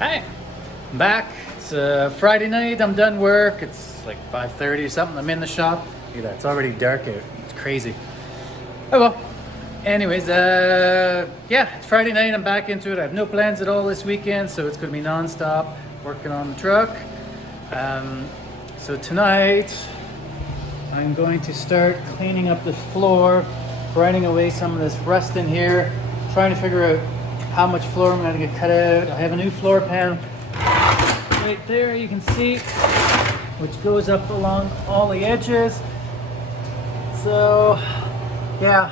Hi, I'm back. It's Friday night. I'm done work. It's like 5:30 or something. I'm in the shop. Look at that. It's already dark out. It's crazy. Oh well. Anyways, yeah, it's Friday night. I'm back into it. I have no plans at all this weekend, so it's going to be non-stop working on the truck. So tonight, I'm going to start cleaning up the floor, grinding away some of this rust in here, trying to figure out how much floor I'm going to get cut out. I have a new floor pan right there, you can see, which goes up along all the edges. So yeah,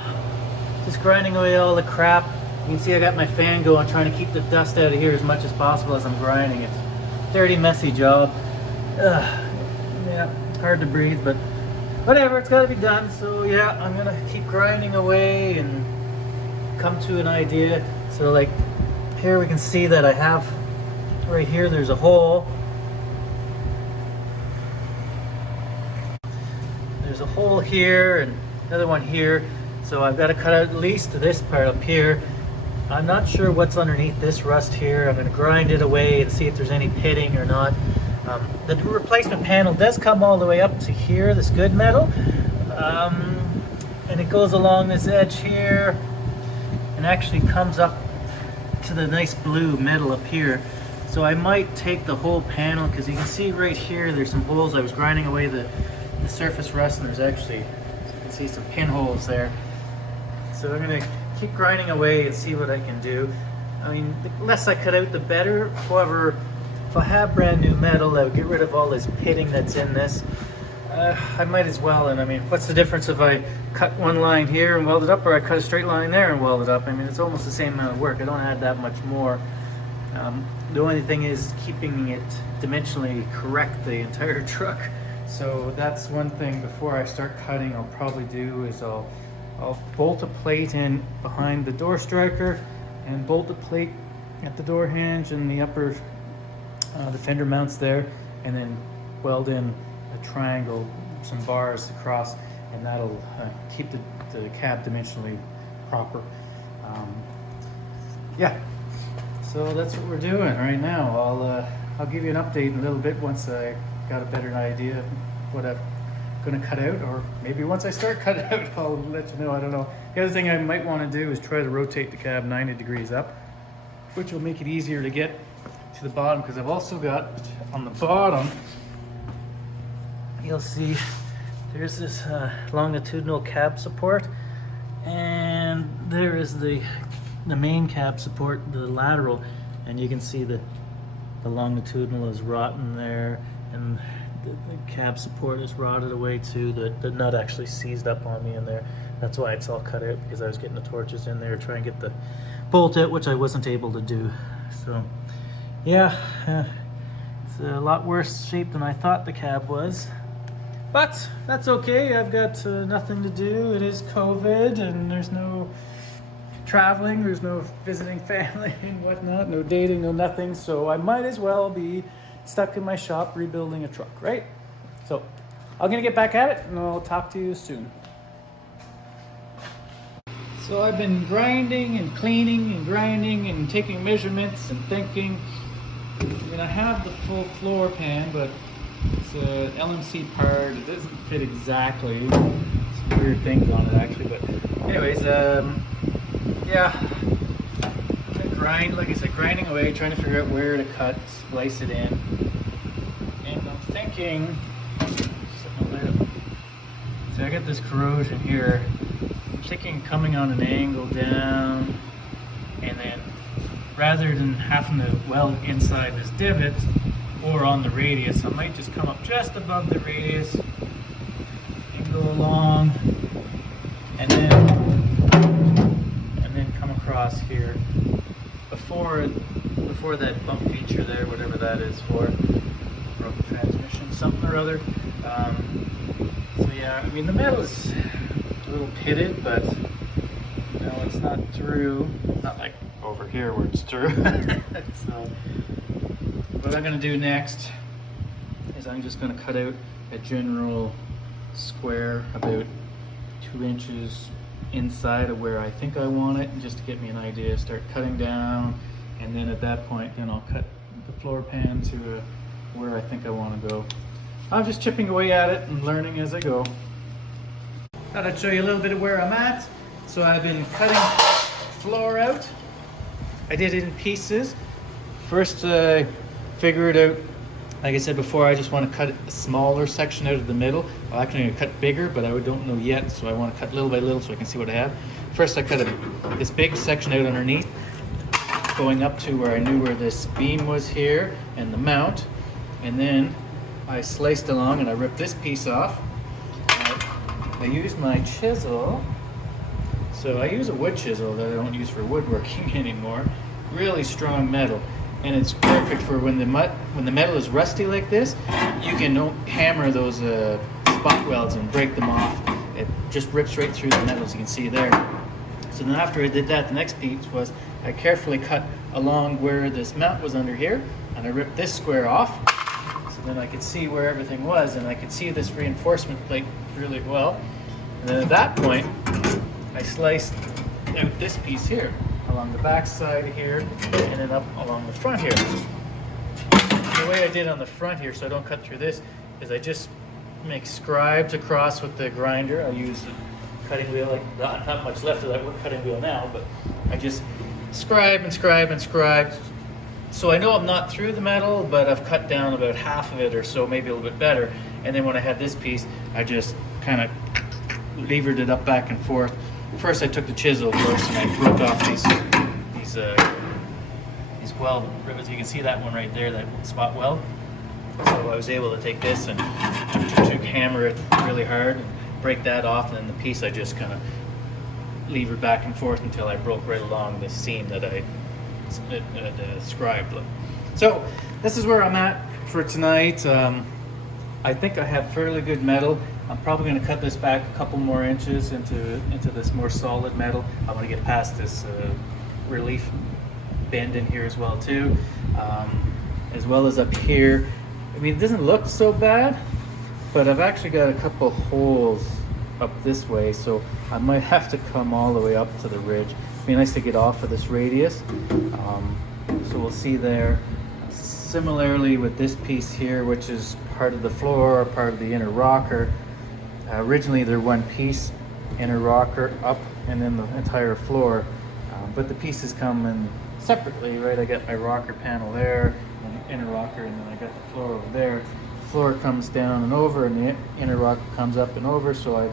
just grinding away all the crap. You can see I got my fan going, trying to keep the dust out of here as much as possible as I'm grinding. It's a dirty, messy job. Yeah, hard to breathe, but whatever, it's got to be done. So yeah, I'm gonna keep grinding away and come to an idea. So like here we can see that I have right here, there's a hole. There's a hole here and another one here. So I've got to cut out at least this part up here. I'm not sure what's underneath this rust here. I'm going to grind it away and see if there's any pitting or not. The replacement panel does come all the way up to here, this good metal. And it goes along this edge here and actually comes up to the nice blue metal up here. So I might take the whole panel, because you can see right here there's some holes. I was grinding away the surface rust, and there's actually, you can see some pinholes there. So I'm going to keep grinding away and see what I can do. I mean, the less I cut out the better. However, if I have brand new metal, I would get rid of all this pitting that's in this. I might as well. And I mean, what's the difference if I cut one line here and weld it up, or I cut a straight line there and weld it up? I mean, it's almost the same amount of work. I don't add that much more. The only thing is keeping it dimensionally correct, the entire truck. So that's one thing. Before I start cutting, I'll probably do is I'll bolt a plate in behind the door striker and bolt the plate at the door hinge and the upper the fender mounts there, and then weld in a triangle, some bars across, and that'll keep the cab dimensionally proper. Yeah, so that's what we're doing right now. I'll give you an update in a little bit once I got a better idea of what I'm going to cut out, or maybe once I start cutting out, I'll let you know. I don't know. The other thing I might want to do is try to rotate the cab 90 degrees up, which will make it easier to get to the bottom, because I've also got on the bottom, you'll see there's this longitudinal cab support, and there is the main cab support, the lateral, and you can see the longitudinal is rotten there, and the cab support is rotted away too. The nut actually seized up on me in there. That's why it's all cut out, because I was getting the torches in there trying to get the bolt out, which I wasn't able to do. So yeah, it's a lot worse shape than I thought the cab was. But that's okay. I've got nothing to do. It is COVID, and there's no traveling, there's no visiting family and whatnot, no dating, no nothing. So I might as well be stuck in my shop rebuilding a truck, right? So I'm gonna get back at it, and I'll talk to you soon. So I've been grinding and cleaning and grinding and taking measurements and thinking. I mean, I have the full floor pan, but it's an LMC part. It doesn't fit exactly. Some weird things on it actually, but anyways, yeah. I'm gonna grind, like I said, grinding away, trying to figure out where to cut, splice it in. And I'm thinking, so I got this corrosion here. I'm thinking coming on an angle down, and then rather than having to weld inside this divot or on the radius, I might just come up just above the radius and go along, and then come across here before that bump feature there, whatever that is for, broken transmission, something or other. So yeah, I mean, the metal is a little pitted, but no, it's not through. Not like over here where it's through. So what I'm going to do next is I'm just going to cut out a general square about 2 inches inside of where I think I want it, just to get me an idea. Start cutting down, and then at that point, then I'll cut the floor pan to where I think I want to go. I'm just chipping away at it and learning as I go. Thought I'd show you a little bit of where I'm at. So I've been cutting floor out. I did it in pieces. First, I figured out, like I said before, I just want to cut a smaller section out of the middle. I'm actually going to cut bigger, but I don't know yet, so I want to cut little by little so I can see what I have. First, I cut this big section out underneath, going up to where I knew where this beam was here and the mount, and then I sliced along and I ripped this piece off. I used my chisel. So I use a wood chisel that I don't use for woodworking anymore. Really strong metal, and it's perfect for when the metal is rusty like this. You can hammer those spot welds and break them off. It just rips right through the metal, as you can see there. So then after I did that, the next piece was I carefully cut along where this mount was under here, and I ripped this square off. So then I could see where everything was, and I could see this reinforcement plate really well. And then at that point, I sliced out this piece here, along the back side here, and then up along the front here. The way I did on the front here, so I don't cut through this, is I just make scribes across with the grinder. I use a cutting wheel, like not much left of that cutting wheel now, but I just scribe and scribe and scribe. So I know I'm not through the metal, but I've cut down about half of it or so, maybe a little bit better. And then when I had this piece, I just kind of levered it up back and forth. First I took the chisel first and I broke off these weld rivets. You can see that one right there, that spot weld. So I was able to take this and hammer it really hard and break that off, and then the piece I just kind of levered back and forth until I broke right along the seam that I scribed. So this is where I'm at for tonight. I think I have fairly good metal. I'm probably going to cut this back a couple more inches into this more solid metal. I want to get past this relief bend in here as well too, as well as up here. I mean, it doesn't look so bad, but I've actually got a couple holes up this way, so I might have to come all the way up to the ridge. It'd be nice to get off of this radius, so we'll see there. Similarly with this piece here, which is part of the floor, part of the inner rocker. Originally they're one piece, inner rocker up and then the entire floor, but the pieces come in separately, right? I got my rocker panel there, and the inner rocker, and then I got the floor over there. The floor comes down and over, and the inner rocker comes up and over, so I've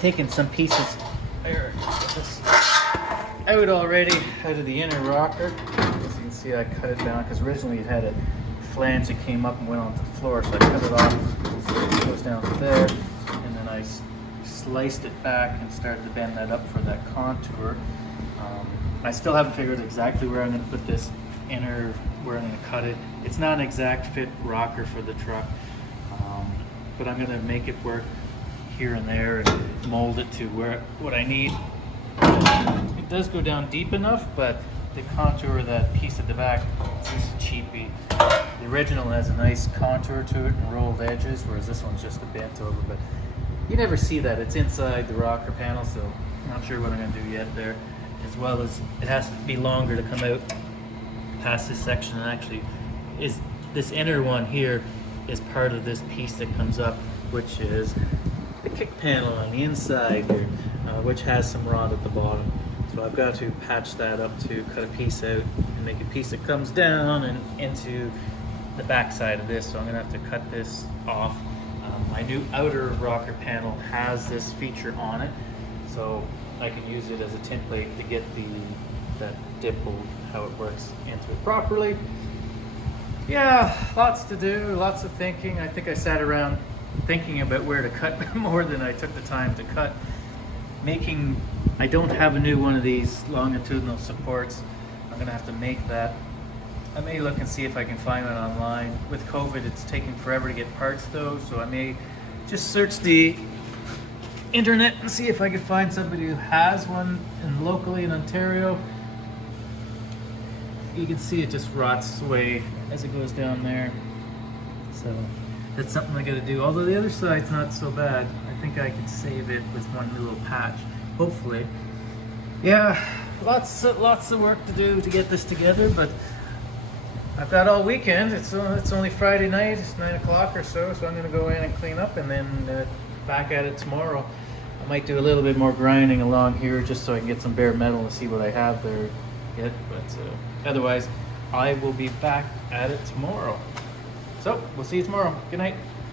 taken some pieces there, out already, out of the inner rocker. As you can see, I cut it down, because originally it had a flange that came up and went onto the floor, so I cut it off, so it goes down to there, and then I sliced it back and started to bend that up for that contour. I still haven't figured exactly where I'm going to put this inner, where I'm going to cut it. It's not an exact fit rocker for the truck, but I'm going to make it work here and there and mold it to what I need. It does go down deep enough, but the contour of that piece at the back is just cheapy. The original has a nice contour to it and rolled edges, whereas this one's just a bent over, but you never see that. It's inside the rocker panel, so I'm not sure what I'm going to do yet there. As well as it has to be longer to come out past this section, and actually is this inner one here is part of this piece that comes up, which is the kick panel on the inside here, which has some rod at the bottom. So I've got to patch that up to cut a piece out and make a piece that comes down and into the back side of this. So I'm gonna have to cut this off. My new outer rocker panel has this feature on it, so I can use it as a template to get that dipple, how it works into it properly. Yeah, lots to do, lots of thinking. I think I sat around thinking about where to cut more than I took the time to cut. I don't have a new one of these longitudinal supports. I'm gonna have to make that. I may look and see if I can find one online. With COVID, it's taking forever to get parts though, so I may just search the internet and see if I can find somebody who has one locally in Ontario. You can see it just rots away as it goes down there. So that's something I gotta do. Although the other side's not so bad. I think I can save it with one little patch, hopefully. Yeah, lots of work to do to get this together, but I've got all weekend. It's only Friday night. It's 9 o'clock or so, so I'm going to go in and clean up and then back at it tomorrow. I might do a little bit more grinding along here just so I can get some bare metal and see what I have there yet. But otherwise, I will be back at it tomorrow. So we'll see you tomorrow. Good night.